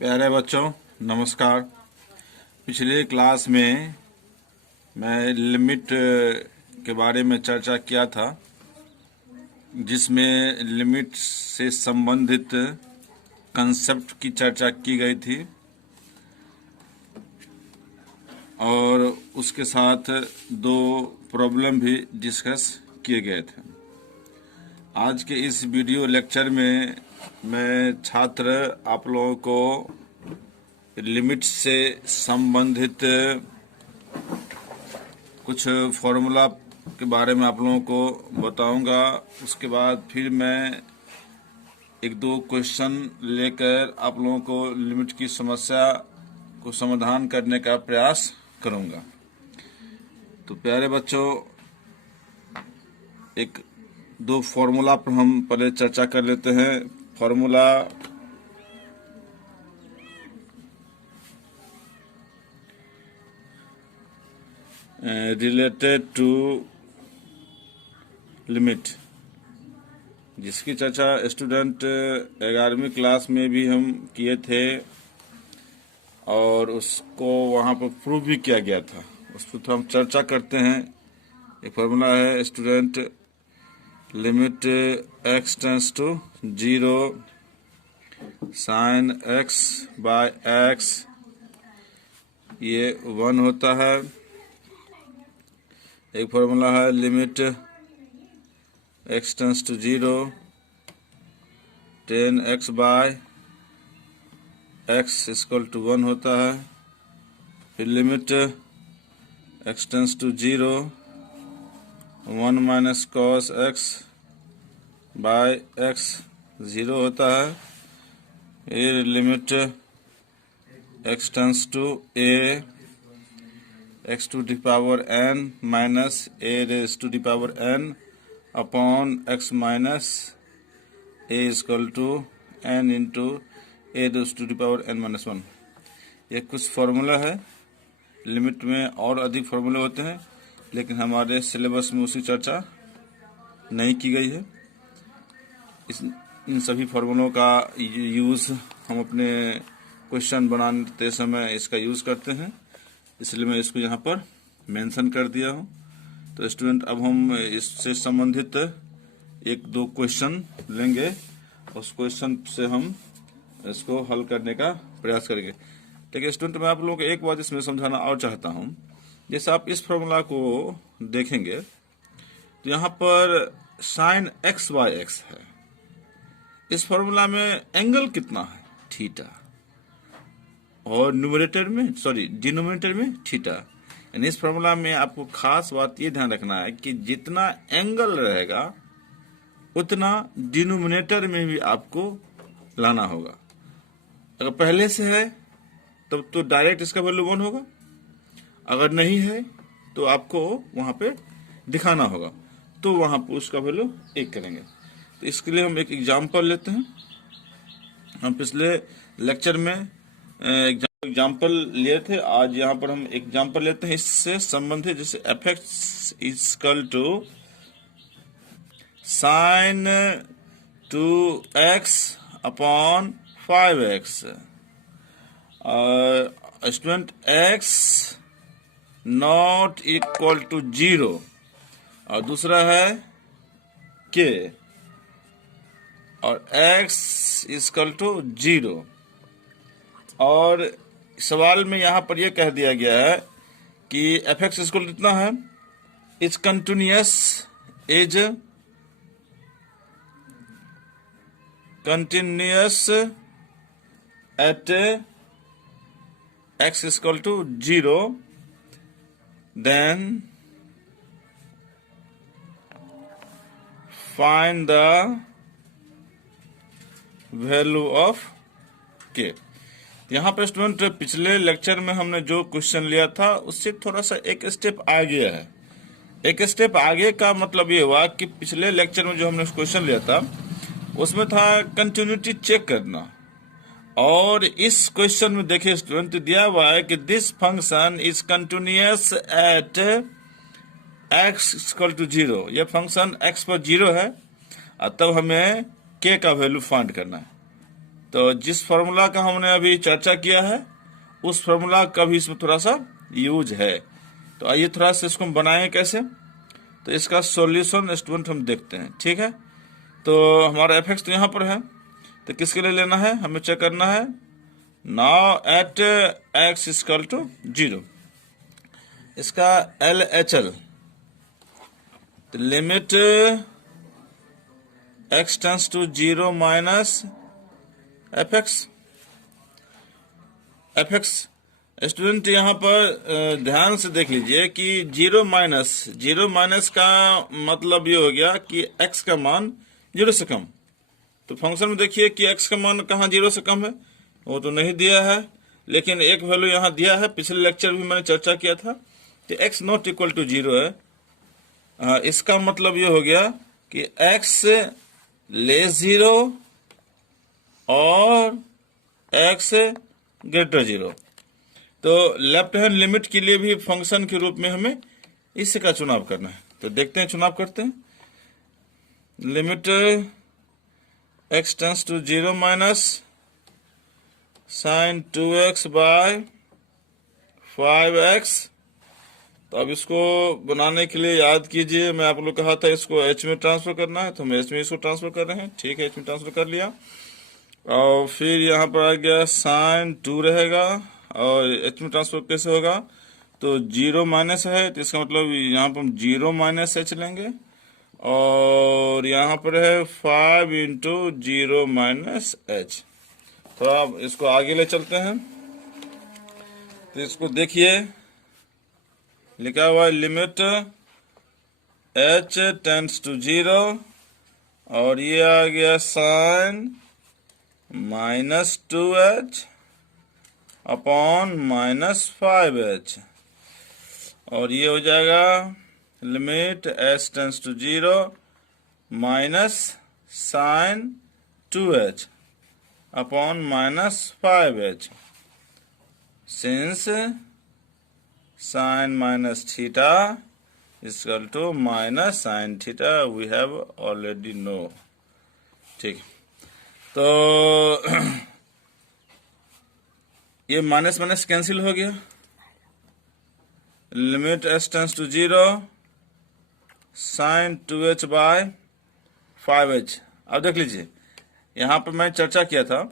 प्यारे बच्चों नमस्कार। पिछले क्लास में मैं लिमिट के बारे में चर्चा किया था, जिसमें लिमिट से संबंधित कंसेप्ट की चर्चा की गई थी और उसके साथ दो प्रॉब्लम भी डिस्कस किए गए थे। आज के इस वीडियो लेक्चर में मैं छात्र आप लोगों को लिमिट से संबंधित कुछ फॉर्मूला के बारे में आप लोगों को बताऊंगा। उसके बाद फिर मैं एक दो क्वेश्चन लेकर आप लोगों को लिमिट की समस्या को समाधान करने का प्रयास करूंगा। तो प्यारे बच्चों, एक दो फॉर्मूला पर हम पहले चर्चा कर लेते हैं। फॉर्मूला रिलेटेड टू लिमिट, जिसकी चर्चा स्टूडेंट 11वीं क्लास में भी हम किए थे और उसको वहाँ पर प्रूव भी किया गया था। उस पर तो हम चर्चा करते हैं। एक फॉर्मूला है student, limit x tends to 0 sine x by x, ये 1 होता है। एक फॉर्मूला है limit x tends to 0 tan x by x equal to 1 होता है। फिर limit x tends to 0 1 minus cos x by x 0 होता है। फिर limit x tends to a x to the power n minus a raise to the power n upon x minus a equal to n into a raise to the power n minus 1। ये कुछ formula है। Limit में और अधिक फॉर्मूले होते हैं, लेकिन हमारे सिलेबस में उसकी चर्चा नहीं की गई है। इन सभी फॉर्मूलों का यूज़ हम अपने क्वेश्चन बनाते समय इसका यूज़ करते हैं, इसलिए मैं इसको यहाँ पर मेंशन कर दिया हूँ। तो स्टूडेंट, अब हम इससे संबंधित एक दो क्वेश्चन लेंगे, उस क्वेश्चन से हम इसको हल करने का प्रयास करेंगे। देखिए स्टूडेंट, मैं आप लोगों को एक बात इसमें समझाना और चाहता हूँ। जैसे आप इस फॉर्मूला को देखेंगे तो यहाँ पर साइन x बाय x है। इस फॉर्मूला में एंगल कितना है? थीटा। और डिनोमिनेटर में थीटा। यानी इस फॉर्मूला में आपको खास बात ये ध्यान रखना है कि जितना एंगल रहेगा उतना डिनोमिनेटर में भी आपको लाना होगा। अगर पहले से है तब तो डायरेक्ट इसका वैल्यू 1 होगा, अगर नहीं है तो आपको वहां पे दिखाना होगा, तो वहां पर उसका वैल्यू 1 करेंगे। तो इसके लिए हम एक एग्जांपल लेते हैं। हम पिछले लेक्चर में एग्जांपल लिए थे, आज यहाँ पर हम एग्जांपल लेते हैं इससे संबंधित। जैसे f(x) equal to sine 2x upon 5x। Student, x not equal to 0 और दूसरा है k, और x इक्वल टू 0। और सवाल में यहाँ पर यह कह दिया गया है कि f(x) इक्वल कितना है? Is continuous at x equal to 0, then find the value of k। यहाँ पर स्टूडेंट, पिछले लेक्चर में हमने जो क्वेश्चन लिया था उससे थोड़ा सा एक स्टेप आगे है। एक स्टेप आगे का मतलब ये हुआ कि पिछले लेक्चर में जो हमने क्वेश्चन लिया था उसमें था कंटिन्यूटी चेक करना, और इस क्वेश्चन में देखिए स्टूडेंट, दिया हुआ है कि this function is continuous at x equal to 0। यह फंक्शन x पर 0 है, तब हमें k का वैल्यू फाइंड करना है। तो जिस फार्मूला का हमने अभी चर्चा किया है उस फार्मूला का भी इसमें थोड़ा सा यूज है। तो आइए थोड़ा सा इसको हम बनाएंगे कैसे, तो इसका सॉल्यूशन स्टूडेंट हम देखते हैं। ठीक है, तो हमारा एफ तो यहाँ पर है, तो किसके लिए लेना है, हमें चेक करना है now at x equal to 0। इसका LHL, तो limit x tends to 0 minus fx। Student यहाँ पर ध्यान से देख लीजिए कि 0 माइनस का मतलब ये हो गया कि x का मान 0 से कम। तो फंक्शन में देखिए कि x का मान कहाँ 0 से कम है, वो तो नहीं दिया है, लेकिन एक वैल्यू यहाँ दिया है। पिछले लेक्चर भी मैंने चर्चा किया था कि x नॉट इक्वल टू 0 है। इसका मतलब ये हो गया कि x लेस 0 और x ग्रेटर 0। तो लेफ्ट हैंड लिमिट के लिए भी फंक्शन के रूप में हमें इसी का चुनाव करना है। तो देखते हैं, चुनाव करते हैं। Limit x tends to 0 minus sine 2x by 5x। तो अब इसको बनाने के लिए याद कीजिए, मैं आप लोग कहा था इसको h में ट्रांसफर करना है, तो हम h में इसको ट्रांसफर कर रहे हैं। ठीक है, h में ट्रांसफर कर लिया, और फिर यहाँ पर आ गया साइन 2 रहेगा, और h में ट्रांसफर कैसे होगा, तो 0 माइनस है, तो इसका मतलब यहाँ पर हम 0 माइनस h लेंगे, और यहाँ पर है 5 इंटू 0 माइनस h। तो अब इसको आगे ले चलते हैं। तो इसको देखिए, लिखा हुआ है लिमिट h टेंस टू 0, और ये आ गया sign minus 2h upon minus 5h, और ये हो जाएगा limit h tends to 0 minus sine 2h upon minus 5h। Since sine minus theta equal to minus sine theta we have already know. ठीक, तो ये माइनस माइनस कैंसिल हो गया। Limit h tends to 0 sine 2h by 5h। अब देख लीजिए, यहाँ पर मैं चर्चा किया था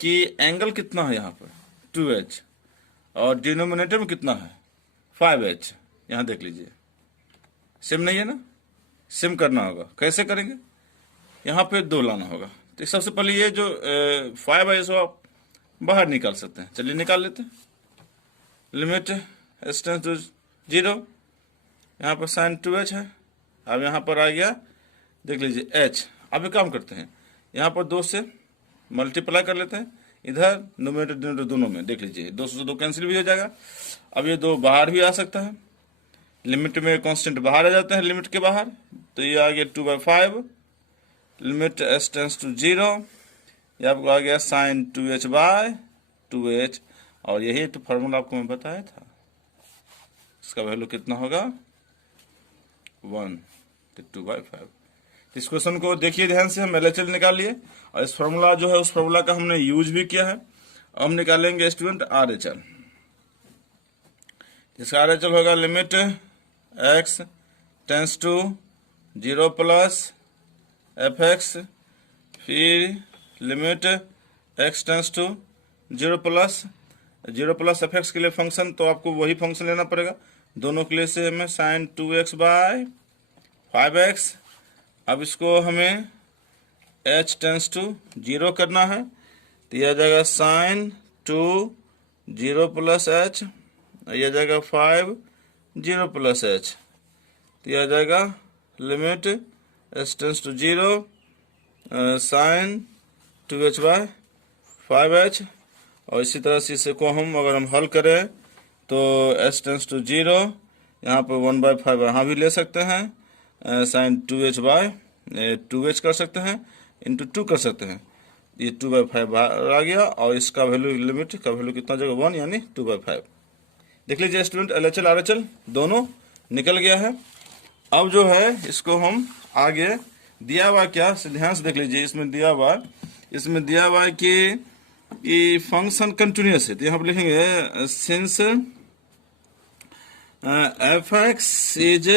कि एंगल कितना है यहाँ पर 2h, और डिनोमिनेटर में कितना है 5h। यहाँ देख लीजिए, सेम नहीं है ना, सेम करना होगा। कैसे करेंगे, यहाँ पे 2 लाना होगा। तो सबसे पहले ये जो 5h आप बाहर निकाल सकते हैं, चलिए निकाल लेते हैं। लिमिट h टेंस टू 0, यहाँ पर साइन 2h है, अब यहाँ पर आ गया, देख लीजिए h। अब एक काम करते हैं, यहाँ पर 2 से मल्टीप्लाई कर लेते हैं, इधर नोमिनेटर डिनोमिनेटर दोनों में, देख लीजिए 2 से 2 कैंसिल भी हो जाएगा। अब ये 2 बाहर भी आ सकता है, लिमिट में कांस्टेंट बाहर आ जाते हैं लिमिट के बाहर, तो ये आ गया 2/5। लिमिट h टेंस टू 0, ये आपको आ गया साइन 2h बाय 2h, और यही तो फार्मूला आपको मैं बताया था। इसका वैल्यू कितना होगा 1, तो 2/5। इस क्वेश्चन को देखिए ध्यान से, हम LHL निकाल लिए, और इस फार्मूला जो है उस फार्मूला का हमने यूज भी किया है। अब हम निकालेंगे स्टूडेंट RHL। इसका RHL होगा limit x tends to 0 plus fx, फिर limit x tends to 0 plus fx के लिए फंक्शन, तो आपको वही फंक्शन लेना पड़ेगा दोनों के लिए से हमें साइन 2x बाय 5x। अब इसको हमें h टेंस टू 0 करना है, तो यह आ जाएगा साइन 2 0 प्लस h, यह आ जाएगा 5 0 प्लस h, तो यह आ जाएगा limit h tends to 0 sine 2h by 5h। और इसी तरह से इसे को हम अगर हम हल करें तो h टेंस टू 0, यहाँ पर 1/5 यहाँ भी ले सकते हैं, साइन 2h बाय 2h कर सकते हैं, इंटू 2 कर सकते हैं, ये 2/5 बाहर आ गया, और इसका वैल्यू लिमिट का वैल्यू कितना जगह 1 यानी 2/5। देख लीजिए स्टूडेंट, LHL RHL दोनों निकल गया है। अब जो है इसको हम आगे दिया हुआ क्या ध्यान से देख लीजिए, इसमें दिया हुआ इसमें दिया हुआ है कि फंक्शन कंटिन्यूअस है, तो यहाँ पर लिखेंगे since f x is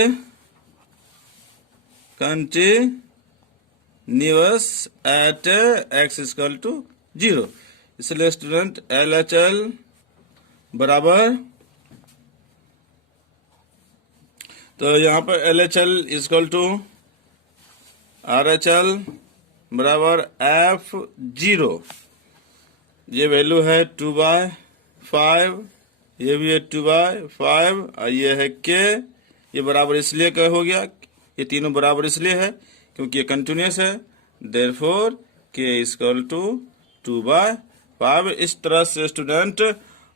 continuous at x equal to 0। इसलिए स्टूडेंट LHL बराबर, तो यहाँ पर LHL इक्वल टू RHL बराबर F0, ये वैल्यू है 2/5, ये भी है 2/5 और ये है K। ये बराबर इसलिए क्या हो गया, ये तीनों बराबर इसलिए है क्योंकि ये कंटिन्यूअस है, देयरफॉर K इक्वल टू 2/5। इस तरह से स्टूडेंट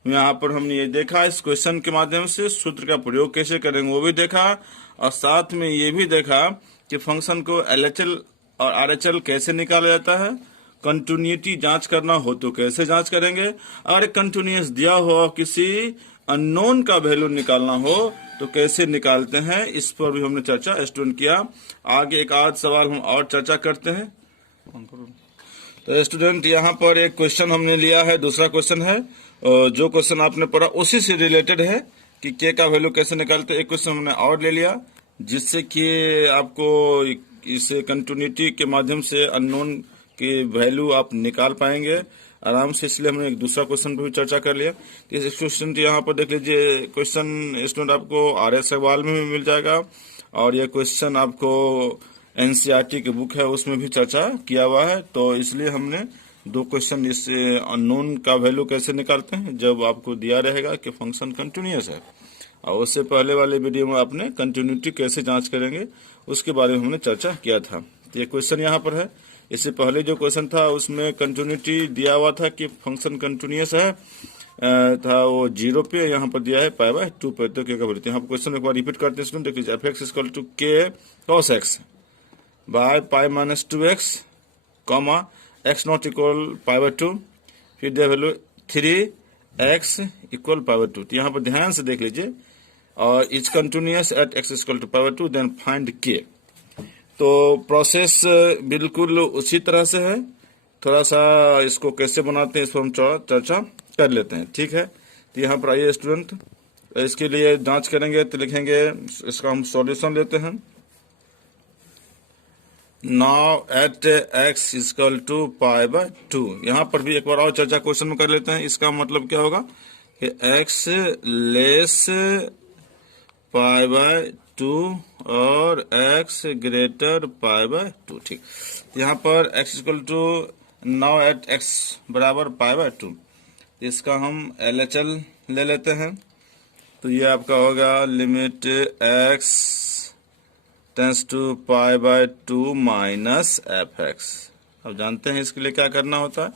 यहाँ पर हमने ये देखा, इस क्वेश्चन के माध्यम से सूत्र का प्रयोग कैसे करेंगे वो भी देखा, और साथ में ये भी देखा कि फंक्शन को LHL और RHL कैसे निकाला जाता है, कंटिन्यूटी जांच करना हो तो कैसे जांच करेंगे, और कंटिन्यूअस दिया हो किसी अननोन का वैल्यू निकालना हो तो कैसे निकालते हैं, इस पर भी हमने चर्चा स्टूडेंट किया। आगे एक आध सवाल हम और चर्चा करते हैं। तो स्टूडेंट यहाँ पर एक क्वेश्चन हमने लिया है, दूसरा क्वेश्चन है, जो क्वेश्चन आपने पढ़ा उसी से रिलेटेड है कि K का वैल्यू कैसे निकालते हैं। एक क्वेश्चन हमने और ले लिया जिससे कि आपको इस कंटिन्यूटी के माध्यम से अननोन की वैल्यू आप निकाल पाएंगे आराम से, इसलिए हमने एक दूसरा क्वेश्चन पर भी चर्चा कर लिया। इस क्वेश्चन यहाँ पर देख लीजिए, क्वेश्चन स्टूडेंट आपको RS सवाल में भी मिल जाएगा, और ये क्वेश्चन आपको NCERT की बुक है उसमें भी चर्चा किया हुआ है। तो इसलिए हमने दो क्वेश्चन, इस अननोन का वैल्यू कैसे निकालते हैं जब आपको दिया रहेगा कि फंक्शन कंटिन्यूअस है, और उससे पहले वाले वीडियो में आपने कंटिन्यूटी कैसे जांच करेंगे उसके बारे में हमने चर्चा किया था। तो ये क्वेश्चन यहाँ पर है, इससे पहले जो क्वेश्चन था उसमें कंटिन्यूटी दिया हुआ था कि फंक्शन कंटिन्यूअस है था वो 0 पे, यहाँ पर दिया है π/2 पे। तो क्या बोलते हैं, यहाँ पर क्वेश्चन एक बार रिपीट करते हैं, देख लीजिए f(x) equal to K cos x by π-2x, comma x not equal π/2, फिर दिया वैल्यू 3x इक्वल π/2। तो यहाँ पर ध्यान से देख लीजिए, और is continuous at x equal to π/2 then find K। तो प्रोसेस बिल्कुल उसी तरह से है, थोड़ा सा इसको कैसे बनाते हैं इस पर हम चर्चा कर लेते हैं, ठीक है। तो यहाँ पर आइए स्टूडेंट, इसके लिए जांच करेंगे तो लिखेंगे, इसका हम सॉल्यूशन लेते हैं। Now at x equal to π/2, यहाँ पर भी एक बार और चर्चा क्वेश्चन में कर लेते हैं। इसका मतलब क्या होगा कि x लेस π/2 और x ग्रेटर π/2, ठीक। यहाँ पर x equal to now at x बराबर π/2, इसका हम LHL ले लेते हैं। तो ये आपका होगा limit x tends to π/2 minus fx। अब जानते हैं इसके लिए क्या करना होता है,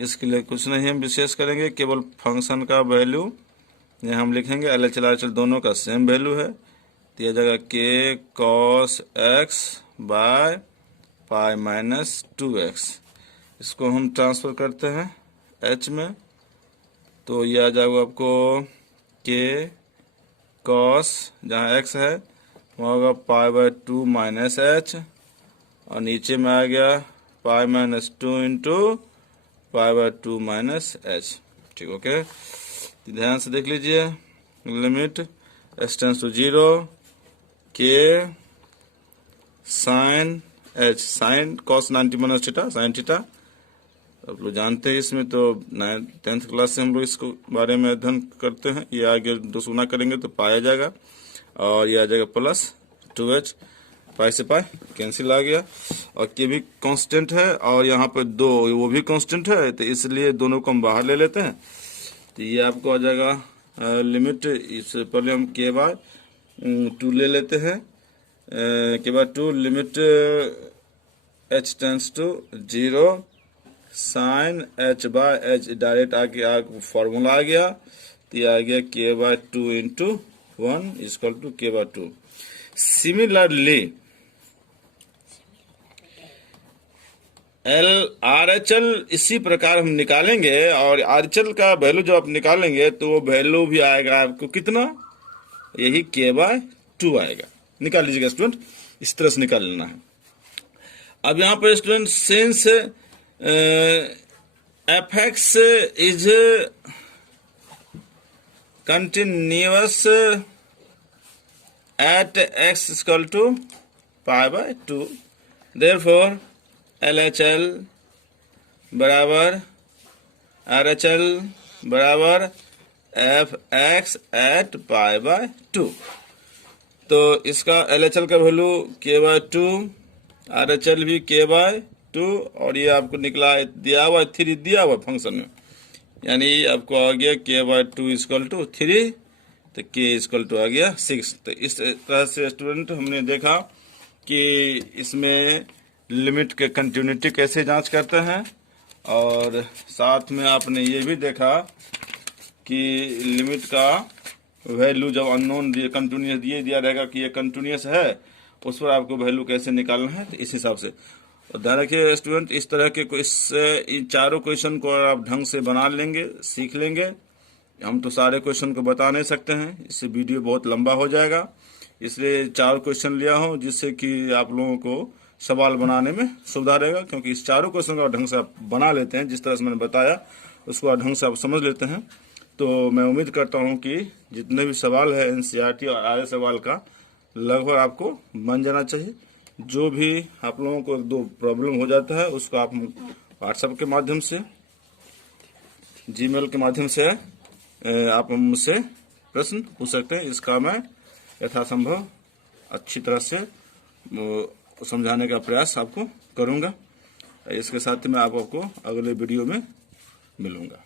इसके लिए कुछ नहीं हम विशेष करेंगे, केवल फंक्शन का वैल्यू ये हम लिखेंगे, LHL RHL दोनों का सेम वैल्यू है, तो यह जगह K cos x by π-2x, इसको हम ट्रांसफर करते हैं h में, तो यह आ जाएगा आपको K cos, जहाँ x है वहाँ होगा π/2 माइनस h, और नीचे में आ गया π-2 इंटू π/2 माइनस h, ठीक। ओके, ध्यान से देख लीजिए, limit x tends to 0 K sine h, sine cos 90 minus theta, sine theta आप लोग जानते हैं, इसमें तो 10th क्लास से हम लोग इसको बारे में अध्ययन करते हैं। ये आगे 2 गुना करेंगे तो पाया जाएगा, और ये आ जाएगा प्लस 2h, पाई से पाई कैंसिल आ गया, और के भी कांस्टेंट है, और यहाँ पर 2 वो भी कांस्टेंट है, तो इसलिए दोनों को हम बाहर ले लेते हैं। तो ये आपको आ जाएगा लिमिट, इससे पहले हम K/2 ले लेते हैं, K/2 limit h tends to 0 sine h/h direct आगे फॉर्मूला आ गया, तो ये आ गया K/2 into 1 equal to K/2। Similarly RHL इसी प्रकार हम निकालेंगे, और RHL का वैल्यू जब आप निकालेंगे तो वो वैल्यू भी आएगा आपको कितना, यही K/2 आएगा। निकाल लीजिएगा स्टूडेंट, इस तरह से निकाल लेना है। अब यहाँ पर student since fx is continuous at x is equal to pi by 2, therefore LHL बराबर RHL बराबर fx at pi by 2। तो इसका LHL का वैल्यू k by 2, RHL भी k by 2, और ये आपको निकला दिया हुआ 3 दिया हुआ फंक्शन में, यानी आपको आ गया k by 2 इक्वल टू 3, तो k इक्वल टू आ गया 6। तो इस तरह से स्टूडेंट हमने देखा कि इसमें लिमिट के कंटिन्यूटी कैसे जांच करते हैं, और साथ में आपने ये भी देखा कि लिमिट का वैल्यू जब अननोन कंटिन्यूस दिया रहेगा कि ये कंटिन्यूस है, उस पर आपको वैल्यू कैसे निकालना है, तो इस हिसाब से। और ध्यान रखिए स्टूडेंट, इस तरह के इन चारों क्वेश्चन को आप ढंग से बना लेंगे, सीख लेंगे। हम तो सारे क्वेश्चन को बता नहीं सकते हैं, इससे वीडियो बहुत लंबा हो जाएगा, इसलिए 4 क्वेश्चन लिया हूं जिससे कि आप लोगों को सवाल बनाने में सुविधा रहेगा। क्योंकि इस चारों क्वेश्चन को ढंग से आप बना लेते हैं, जिस तरह से मैंने बताया उसको आप ढंग से आप समझ लेते हैं, तो मैं उम्मीद करता हूं कि जितने भी सवाल है एनसीईआरटी और आर्य सवाल का लगभग आपको बन जाना चाहिए। जो भी आप लोगों को 1-2 प्रॉब्लम हो जाता है उसको आप व्हाट्सएप के माध्यम से, जीमेल के माध्यम से आप मुझसे प्रश्न पूछ सकते हैं। इसका मैं यथासंभव अच्छी तरह से समझाने का प्रयास आपको करूंगा। इसके साथ ही मैं आपको अगले वीडियो में मिलूंगा।